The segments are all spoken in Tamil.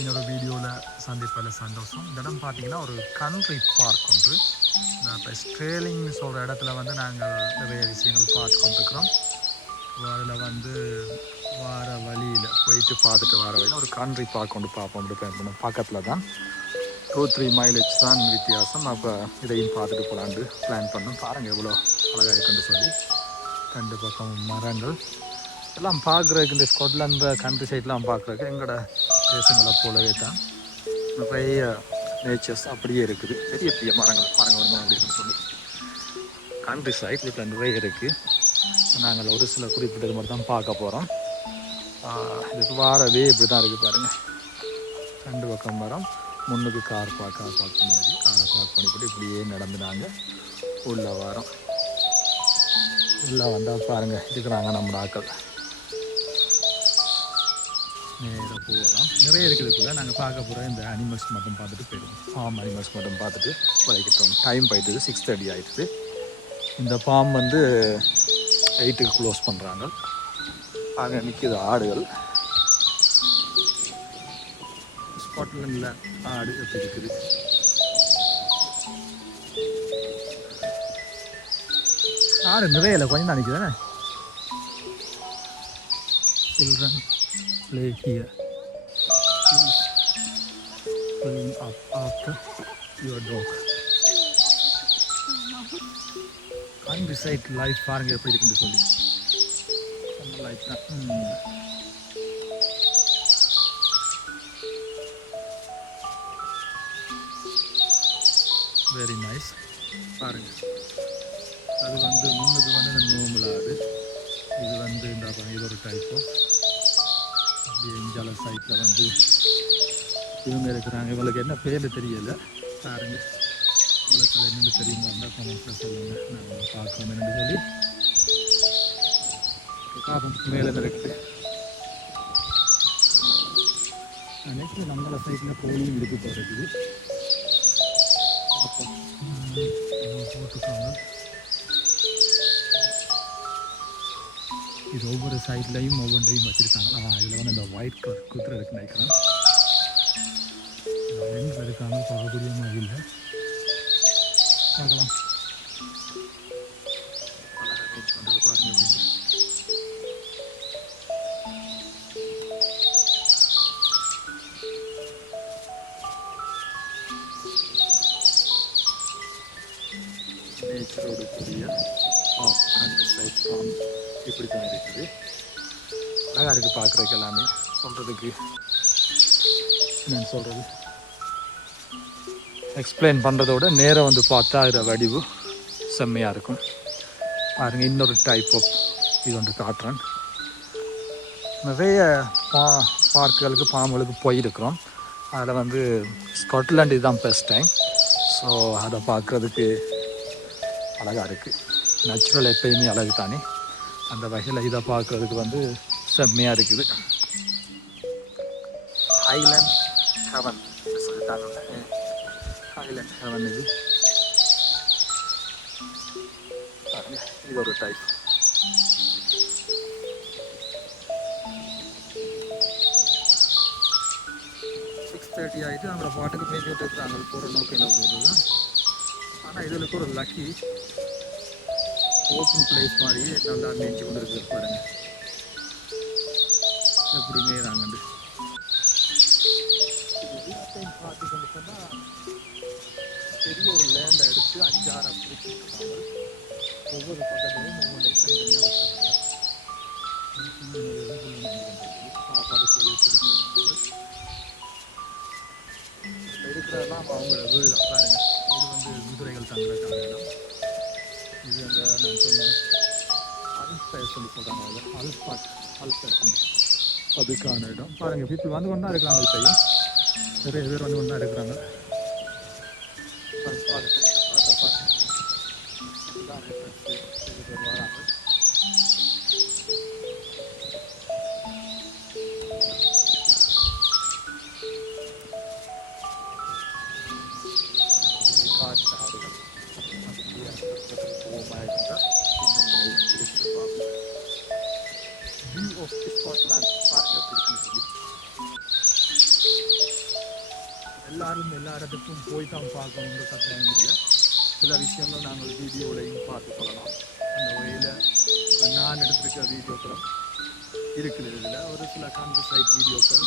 இன்னொரு வீடியோவில் சந்திப்பதில் சந்தோஷம். இந்த இடம் பார்த்தீங்கன்னா ஒரு கண்ட்ரி பார்க் ஒன்று. நான் இப்போ ஸ்ட்ரேலிங்னு சொல்கிற இடத்துல வந்து நாங்கள் நிறைய விஷயங்கள் பார்த்து கொண்டிருக்கிறோம். அதில் வந்து வார வழியில் போயிட்டு பார்த்துட்டு வர வழியில் ஒரு கண்ட்ரி பார்க் ஒன்று பார்ப்போம். அப்படி பக்கத்தில் தான் டூ த்ரீ மைலேஜ் தான் வித்தியாசம். அப்போ இதையும் பார்த்துட்டு போகலான்ட்டு பிளான் பண்ணோம். பாருங்கள் எவ்வளோ அழகாக இருக்குன்னு சொல்லி. ரெண்டு பக்கம் மரங்கள். எல்லாம் பார்க்குறதுக்கு இந்த ஸ்காட்லாந்து கண்ட்ரி சைட்லாம் பார்க்குறதுக்கு எங்களோட தேசங்களை போலவே தான். நிறைய நேச்சர்ஸ் அப்படியே இருக்குது. பெரிய பெரிய மரங்கள் பாருங்கள் வருமா அப்படின்னு சொல்லி. கண்ட்ரி சைட் வீட்டில் நிறைய இருக்குது நாங்கள் ஒரு சில குறிப்பிட்டது மட்டும் தான் பார்க்க போகிறோம் இதுக்கு வாரவே இப்படி தான் இருக்குது பாருங்கள் ரெண்டு பக்கம் மரம் முன்னுக்கு கார் பார்க் கார் பார்க் பண்ணியாச்சு கார் பார்க் பண்ணிவிட்டு இப்படியே நடந்து நாங்கள் உள்ள வரோம். உள்ளே வந்தால் பாருங்கள் இருக்கிறாங்க நம்ம ஆக்கள் நேராக போகலாம். நிறைய இருக்குதுக்குள்ள நாங்கள் பார்க்க போகிற இந்த அனிமல்ஸ் மட்டும் பார்த்துட்டு போயிடுவோம். ஃபார்ம் அனிமல்ஸ் மட்டும் பார்த்துட்டு விளைக்கிட்டோம் டைம் போயிட்டுது. சிக்ஸ் தேர்ட்டி ஆயிடுது. இந்த ஃபார்ம் வந்து எயிட்டுக்கு க்ளோஸ் பண்ணுறாங்க அங்கே நிற்கிது ஆடுகள். ஸ்காட்லாண்டில் ஆடு எப்படி இருக்குது. ஆடு நிறைய இல்லை கொஞ்சம் நிற்குதானே children play here. Please clean up after your dog. Countryside life பாருங்க எப்படி இருக்குன்னு சொல்லி செம்ம லைஃப் தான் ம். வெரி நைஸ் பாருங்க அது வந்து முன்னுக்கு வந்து இந்த நோம்புல ஆடு இது வந்து இந்த பாருங்க, இது ஒரு டைப் ஆஃப் அப்படியே இஞ்சால சைட்டில் வந்து இவங்க இருக்கிறாங்க. இவங்களுக்கு என்ன பேர் தெரியலை. பாருங்க. உங்களுக்கு அது என்னென்னு தெரியுமா? இருந்தால் கமெண்ட்ஸில் சொல்லுங்கள் நாங்கள் பார்க்கணும் என்னன்னு சொல்லி. பார்ப்போம் மேலே இருக்குது நெக்ஸ்ட் நம்மள சைட்டில் கோழியும் இருக்கு போகிறது அப்போ ம், இது ஒவ்வொரு சைட்லையும் ஒவ்வொன்றையும் வச்சுருக்காங்க. ஆ இதில் வந்து அந்த ஒயிட் கலர் குதிரை இருக்கு நினைக்கிறேன். ரெண்டு இருக்காங்க பார்க்கக்கூடிய மாதிரி இல்லை. இப்படி தான் இருக்குது. அழகாக இருக்குது பார்க்குறதுக்கு எல்லாமே. சொல்கிறதுக்கு என்னென்னு சொல்கிறது எக்ஸ்பிளைன் பண்ணுறதோட நேராக வந்து பார்த்தா அதில் வடிவு செம்மையாக இருக்கும். பாருங்க இன்னொரு டைப் ஆஃப் இது ஒன்று காட்டுறேன் நிறைய பா பார்க்குகளுக்கு பாம்புகளுக்கு போயிருக்கிறோம். அதில் வந்து ஸ்காட்லாண்ட் இதுதான் ஃபஸ்ட் டைம் ஸோ அதை பார்க்குறதுக்கு அழகாக இருக்குது நேச்சுரல் எப்பயுமே அழகு தானே அந்த வகையில் இதை பார்க்குறதுக்கு வந்து செம்மையாக இருக்குது. ஹைலேண்ட் ஹெவன் ஹைலேண்ட் ஹெவன் இது. இது ஒரு டைப் சிக்ஸ் தேர்ட்டி ஆகிட்டு நம்மளை பாட்டுக்கு மேய்ச்சி விட்டுருக்குறாங்க போகிற நோக்கில் போகுது ஆனால் இதில் ஒரு லக்கி ஓப்பன் பிளேஸ் மாதிரியே நல்லா மேய்ச்சி கொண்டு இருக்கு பாருங்க. எப்படி மேய்றாங்கண்டு பார்த்தீங்கன்னு சொன்னால் பெரிய ஒரு லேண்டை எடுத்து அஞ்சாறு அப்படி ஒவ்வொரு பக்கத்துலையும் ஒவ்வொரு தனித்தனியாக வச்சுருக்காங்க சாப்பாடு இருக்கிறதெல்லாம் அவங்களோட வீடு தான். இது வந்து குதிரைகள் தங்குறதுக்கான இடம் இது அந்த நான் சொன்னேன் அல்ஃபேஸ் சொல்லி சொல்கிறாங்க அது அல்ஃபாட் அல்ஃபேஸ் அதுக்கான இடம். பாருங்க பீப்புள் வந்து கொண்டு தான் இருக்கிறாங்க இப்பயும் நிறைய பேர் வந்து கொண்டு தான் இருக்கிறாங்க பாருங்க, பாருங்க, பாருங்க, மட்டும் போய் தான் பார்க்கணுன்ற கட்டாயம் இல்லை. சில விஷயங்கள் நாங்கள் வீடியோவிலையும் பார்த்து கொள்ளலாம் அந்த வகையில் நான் எடுத்திருக்க வீடியோக்களும் இருக்குது இதில் ஒரு சில கண்ட்ரி சைட் வீடியோக்கள்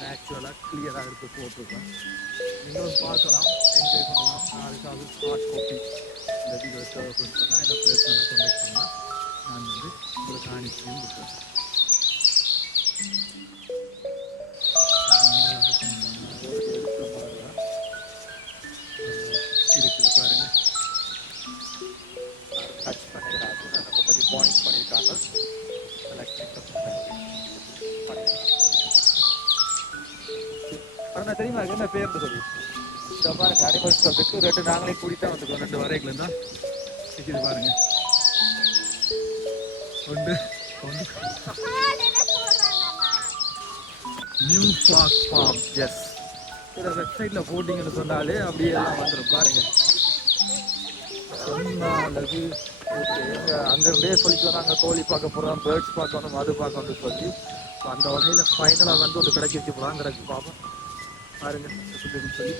நேச்சுரலாக கிளியராக இருக்க போட்டிருக்கேன். நீங்களும் பார்க்கலாம் என்ஜாய் பண்ணலாம். நாளைக்காவது ஸ்மார்ட் காப்பி இந்த வீடியோ தேவைப்படுன்னு சொன்னால் என்னை பேர்சனல் கான்டாக்ட் பண்ணால் நான் வந்து உங்களுக்கு அனுப்பியும் கொடுப்பேன். ஃபர்ஸ்ட் அனிமல் ஸ்டாப்புக்கு ரெண்டு நாங்களே கூடி தான் வந்துருக்கோம். ரெண்டு வரைக்கும் தான் நிற்கிது பாருங்க. ஒன்று ஒன்று. நியூ ஃபாக் ஃபார்ம் எஸ் இதை வெப்சைட்டில் போட்டிங்கன்னு சொன்னாலே அப்படியே எல்லாம் வந்துடும் பாருங்க. சொன்னாலது ஓகே எங்கள் அங்கேருந்தே சொல்லிட்டு வந்தாங்க கோழி பார்க்க போகிறோம் பேர்ட்ஸ் பார்க்கணும் அது பார்க்கணும்னு சொல்லி. அந்த வகையில் ஃபைனலாக வந்து ஒன்று கடைக்கு வச்சு போகலாம் கிடைச்சி பார்ப்போம் பாருங்க சொல்லி.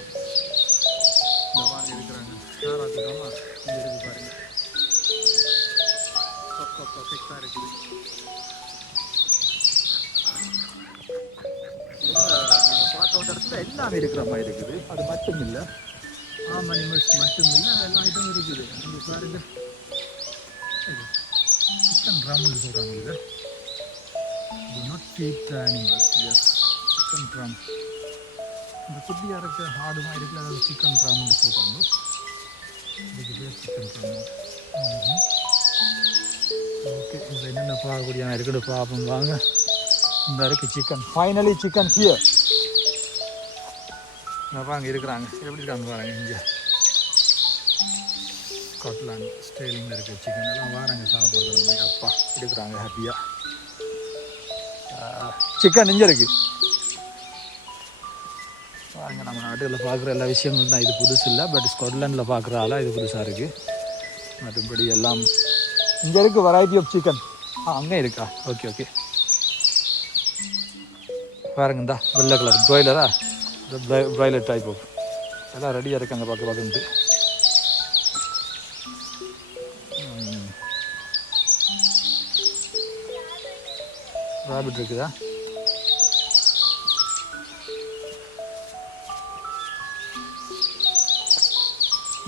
இந்த வாங்க இருக்கிறாங்க யாராச்சுமா இங்கே இருக்கு பாருங்க. பர்ஃபெக்டாக இருக்குது. நீங்கள் பார்க்க வந்த இடத்துல எல்லாமே இருக்கிற மாதிரி இருக்குது. அது மட்டும் இல்லை. ஆம் அனிமல்ஸ் மட்டும் இல்லை எல்லா ஐட்டம் இருக்குது. இங்கே பாருங்க. சிக்கன் ட்ரம்னு சொல்கிறாங்க இது. Do not feed the animals yes. Chicken drum. இந்த குட்டியாக இருக்க ஆடு மாதிரி இருக்குல்ல அதாவது சிக்கன் ட்ரம்னு சொல்கிறாங்க இதுக்கு பேர் சிக்கன் ட்ரம் ஓகே இதில் என்னென்ன பார்க்கக்கூடிய இருக்குது பார்ப்போம். வாங்க. இந்த இருக்கு சிக்கன் ஃபைனலி சிக்கன் ஹியர் பாருங்க இருக்கிறாங்க. எப்படி இருக்காங்க பாருங்க இங்கே. ஸ்காட்லாண்ட் ஸ்டைலிங்கில் இருக்க சிக்கன் எல்லாம் வாராங்க சாப்பிட்றது அப்பா. எடுக்கிறாங்க ஹாப்பியாக சிக்கன் இங்கே பாருங்க நம்ம நாட்டில் பார்க்குற எல்லா விஷயங்களும் தான். இது புதுசு இல்லை பட் ஸ்காட்லாண்டில் பார்க்குற ஆளாக இது புதுசாக இருக்குது மற்றபடி எல்லாம் இங்கே இருக்குது வெரைட்டி ஆஃப் சிக்கன் ஆ அங்கே இருக்கா? ஓகே ஓகே பாருங்க இந்தா வெள்ளை கலர் ப்ராய்லரா ப்ராய்லர் டைப் ஆஃப் எல்லாம் ரெடியாக இருக்காங்க பார்க்க பார்க்கணுட்டு ராபிட் இருக்குதா?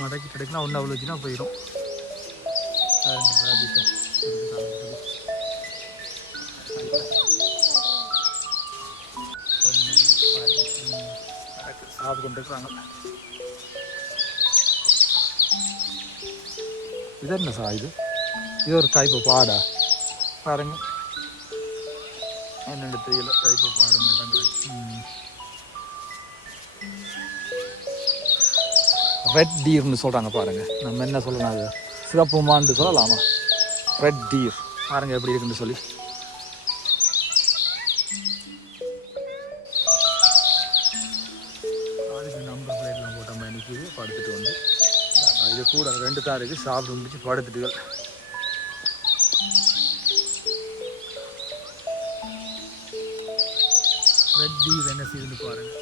மடக்கி கிடைக்கலாம் ஒன்று அவ்வளோ வச்சுனா போயிடும். சாப்பிட்டு கொண்டு இது என்ன சா இது? இது ஒரு டைப்பு பாடா? பாருங்க. என்னென்ன தெரியல. டைப் ஆஃப் ரெட் டீர்னு சொல்கிறாங்க பாருங்கள் நம்ம என்ன சொல்லணும் அது? சிறப்பு மாண்டு சொல்லலாமா? ரெட் டீர் பாருங்க எப்படி இருக்குன்னு சொல்லி. நம்பர் பிளேட்லாம் போட்ட மாதிரி நிற்கிது படுத்துட்டு வந்து. இது கூட ரெண்டு தான் இருக்குது சாப்பிட்டு முடிச்சு படுத்துட்டுகள் ரெட்டி என்ன செய்யுதுன்னு பாருங்க.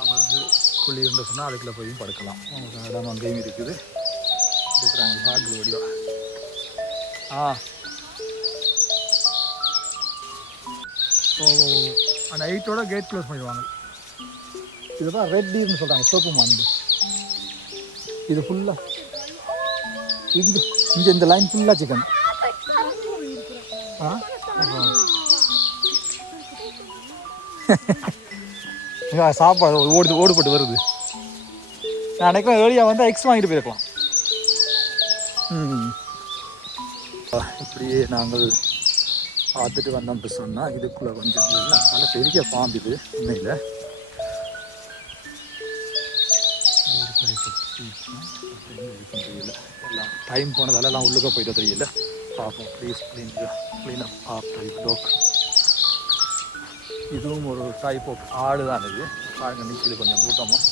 அவங்களுக்கு குழி இருந்து சொன்னால் அதுக்குள்ளே போய் படுக்கலாம். அவங்களுக்கு இடம் அங்கேயும் இருக்குது. இருக்கிறாங்க பார்க்குது வடிவா ஆ. ஓ அந்த எயிட்டோட கேட் க்ளோஸ் பண்ணிடுவாங்க. இதுதான் ரெட்டின்னு சொல்கிறாங்க சோப்பு மாண்டு. இது ஃபுல்லாக இந்த இங்கே இந்த லைன் ஃபுல்லாக சிக்கன் ஆ. சாப்பாடு ஓடு ஓடுபட்டு வருது. நான் நினைக்கிறேன் ஏர்லியாக வந்து எக்ஸ் வாங்கிட்டு போயிருக்கலாம். ம் இப்படியே நாங்கள் பார்த்துட்டு வந்தோம்னு சொன்னால் இதுக்குள்ளே கொஞ்சம் இல்லை நல்ல பெரிய பாம்பு இது உண்மையில். தெரியல எல்லாம் டைம் போனதால எல்லாம் உள்ளுக்க போயிட்டு தெரியல. பார்ப்போம் please clean clean up of type dog இதுவும் ஒரு டைப் ஆஃப் ஆடு தான் இது. பாருங்க நிற்கிது கொஞ்சம் கூட்டமாக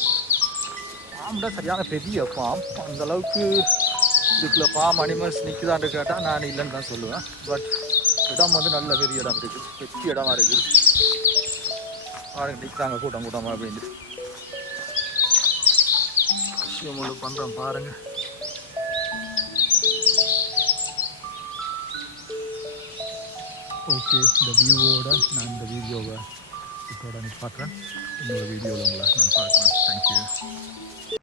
பாம்புட சரியான பெரிய பாம் அந்த அளவுக்கு இதுக்குள்ள ஃபார்ம் அனிமல்ஸ் நிற்குதான்னு கேட்டால் நான் இல்லைன்னு தான் சொல்லுவேன். பட் இடம் வந்து நல்ல பெரிய இடம் இருக்குது பெரிய இடமா இருக்குது. பாருங்க நிற்கிறாங்க கூட்டம் கூட்டமாக அப்படின்னு விஷயம் ஒன்று பண்ணுறோம் பாருங்கள் ஓகே இந்த வியூவோட நான் இந்த வீடியோவை இதோட நிப்பாட்டுறேன் இன்னொரு வீடியோவில் உங்களை நான் பார்க்குறேன். தேங்க்யூ